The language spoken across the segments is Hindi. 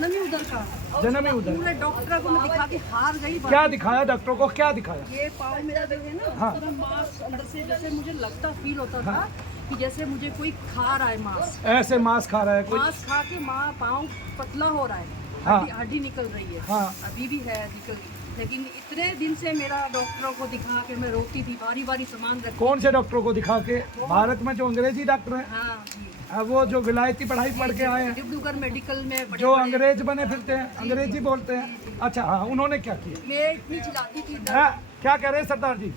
जन्म ही उधर का। जन्म ही उधर। पूरे डॉक्टर को मैं दिखा के हार गई। क्या दिखाया डॉक्टर को, क्या दिखाया? ये पाँव मेरा जो है ना, हाँ। पूरा मांस अंदर से जैसे मुझे लगता फील होता था कि जैसे मुझे कोई खा रहा है मांस। ऐसे मांस खा रहा है कोई? मांस खा के पाँव पतला हो रहा है, हाँ। हड्डी निकल रही है। हाँ। अभी भी है निकल रही। लेकिन इतने दिन से मेरा डॉक्टरों को दिखा के मैं रोती थी, बारी बारी सामान रखती। कौन से डॉक्टरों को दिखा के? भारत में जो अंग्रेजी डॉक्टर हैं, हाँ जी। वो जो विलायती पढ़ाई पढ़ के आए हैं, डिब्रूगढ़ मेडिकल में बड़े जो बड़े- अंग्रेज बने फिरते हैं, अंग्रेजी बोलते हैं। अच्छा हाँ, उन्होंने क्या किया? मैं इतनी चिल्लाती थी। हाँ, क्या कह रहे हैं सरदार जी?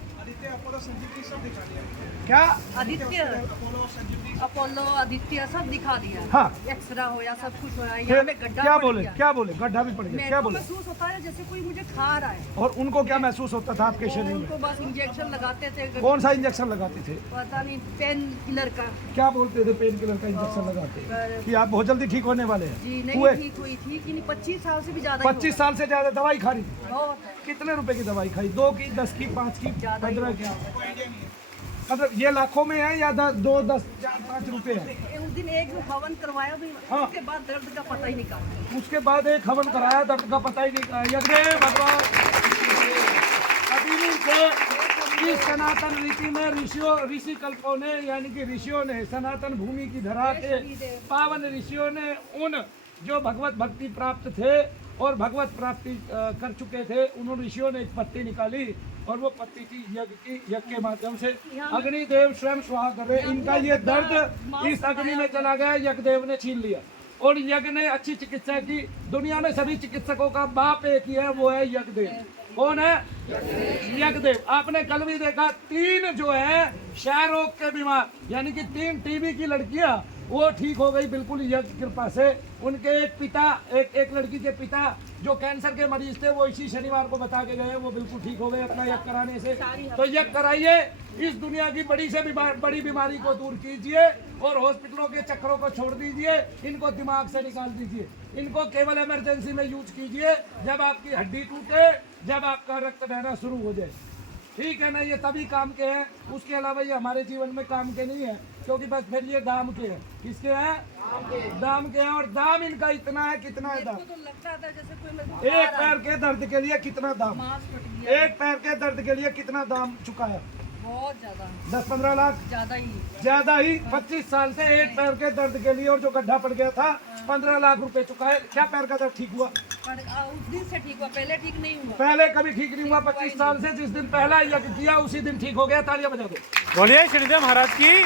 क्या? आदित्य, अपोलो, आदित्य सब दिखा दिया। हाँ। एक्सरा हो या सब कुछ हो या फिर में गड्ढा क्या पड़ बोले? गया। क्या बोले? गड्ढा भी पड़ गया, मेरे क्या को बोले? महसूस होता है जैसे कोई मुझे खा रहा है। और उनको क्या महसूस होता था आपके शरीर में? उनको बस इंजेक्शन लगाते थे। कौन सा इंजेक्शन लगाते थे? पता नहीं, पेन किलर का। क्या बोलते थे? पेन किलर का इंजेक्शन लगाते पर- कि आप बहुत जल्दी ठीक होने वाले हैं? जी हुए? नहीं ठीक हुई थी कि नहीं, 25 साल से भी ज्यादा ही 25 साल से ज्यादा दवाई खा रही थी? होगा। बहुत है। कितने रुपए की दवाई खाई? 2 की, 10 की, 5 की, ज्यादा ही 15 की? मतलब ये लाखों में है या 2, 10, 4, 5 रुपए है? उस दिन एक हवन करवाया भी, हाँ। उसके बाद दर्द का पता ही नहीं निकाला। उसके बाद एक हवन कराया, दर्द का पता ही नहीं कहा। यज्ञ भगवान कभी से इस सनातन रीति में ऋषि कल्पों ने, यानी कि ऋषियों ने, सनातन भूमि की धरा के पावन ऋषियों ने उन जो भगवत भक्ति प्राप्त थे और भगवत प्राप्ति कर चुके थे, उन्होंने ऋषियों ने एक पत्ती निकाली और वो पत्ती थी यज्ञ की। यज्ञ के माध्यम से अग्निदेव स्वयं स्वाहा कर रहे। इनका ये दर्द इस अग्नि में चला गया, यज्ञदेव ने छीन लिया और यज्ञ ने अच्छी चिकित्सा की। दुनिया में सभी चिकित्सकों का बाप एक ही है, वो है यज्ञदेव। कौन है? यज्ञदेव। आपने कल भी देखा 3 जो है क्षय रोग के बीमार, यानी कि 3 टीबी की लड़कियां वो ठीक हो गई बिल्कुल यज्ञ कृपा से। उनके एक पिता, एक लड़की के पिता जो कैंसर के मरीज थे, वो इसी शनिवार को बता के गए, वो बिल्कुल ठीक हो गए अपना यज्ञ कराने से। तो यज्ञ कराइए, इस दुनिया की बड़ी से बड़ी बीमारी को दूर कीजिए और हॉस्पिटलों के चक्करों को छोड़ दीजिए, इनको दिमाग से निकाल दीजिए। इनको केवल इमरजेंसी में यूज कीजिए, जब आपकी हड्डी टूटे, जब आपका रक्त बहना शुरू हो जाए। ठीक है ना, ये तभी काम के हैं, उसके अलावा ये हमारे जीवन में काम के नहीं है, क्योंकि बस फिर ये दाम के हैं। किसके हैं? दाम के हैं। और दाम इनका इतना है, कितना है दाम? तो लगता था जैसे कोई मेरे एक पैर के दर्द के लिए कितना दाम? मांस फट गया। एक पैर के दर्द के लिए कितना दाम चुकाया? बहुत ज्यादा, 10-15 लाख ज्यादा ही। ज्यादा ही। 25 साल से एक पैर के दर्द के लिए, और जो गड्ढा पड़ गया था 15 लाख रुपए चुकाए। क्या पैर का दर्द ठीक हुआ? पर उस दिन से ठीक हुआ, पहले ठीक नहीं हुआ। पहले कभी ठीक नहीं हुआ। 25 साल से जिस दिन पहला यज्ञ किया उसी दिन ठीक हो गया। तालियां बजा दो। बोलिए शनिदेव महाराज की।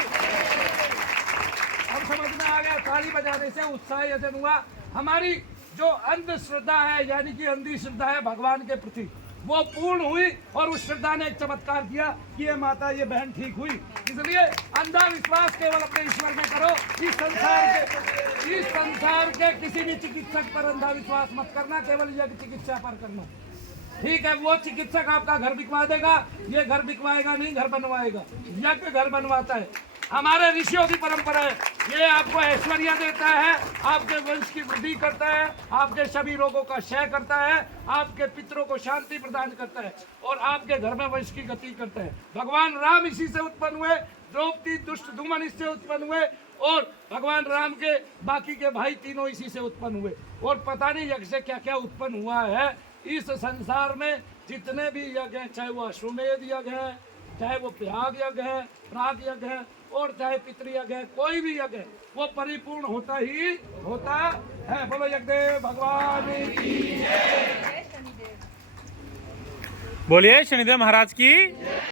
अब समझ में आ गया, ताली बजाने से उत्साह यजन हुआ। हमारी जो अंधश्रद्धा है, यानी कि अंधी श्रद्धा है भगवान के प्रति, वो पूर्ण हुई और उस श्रद्धा ने एक चमत्कार किया कि ये माता, ये बहन ठीक हुई। इसलिए अंधा विश्वास केवल अपने ईश्वर में करो। इस संसार के किसी भी चिकित्सक पर अंधा विश्वास मत करना, केवल यज्ञ चिकित्सा पर करना। ठीक है, वो चिकित्सक आपका घर बिकवा देगा, ये घर बिकवाएगा नहीं, घर बनवाएगा। यज्ञ घर बनवाता है। हमारे ऋषियों की परंपरा है, ये आपको ऐश्वर्य देता है, आपके वंश की वृद्धि करता है, आपके सभी रोगों का क्षय करता है, आपके पितरों को शांति प्रदान करता है और आपके घर में वंश की गति करता है। भगवान राम इसी से उत्पन्न हुए, द्रौपदी दुष्ट दुमन इससे उत्पन्न हुए और भगवान राम के बाकी के भाई तीनों इसी से उत्पन्न हुए। और पता नहीं यज्ञ से क्या क्या उत्पन्न हुआ है। इस संसार में जितने भी यज्ञ हैं, चाहे वो अश्वमेध यज्ञ है, चाहे वो त्याग यज्ञ है, प्राग यज्ञ है, और चाहे पितृयज्ञ है, कोई भी यज्ञ है, वो परिपूर्ण होता ही होता है। बोलो यज्ञदेव भगवान की जय। बोलिए शनिदेव महाराज की।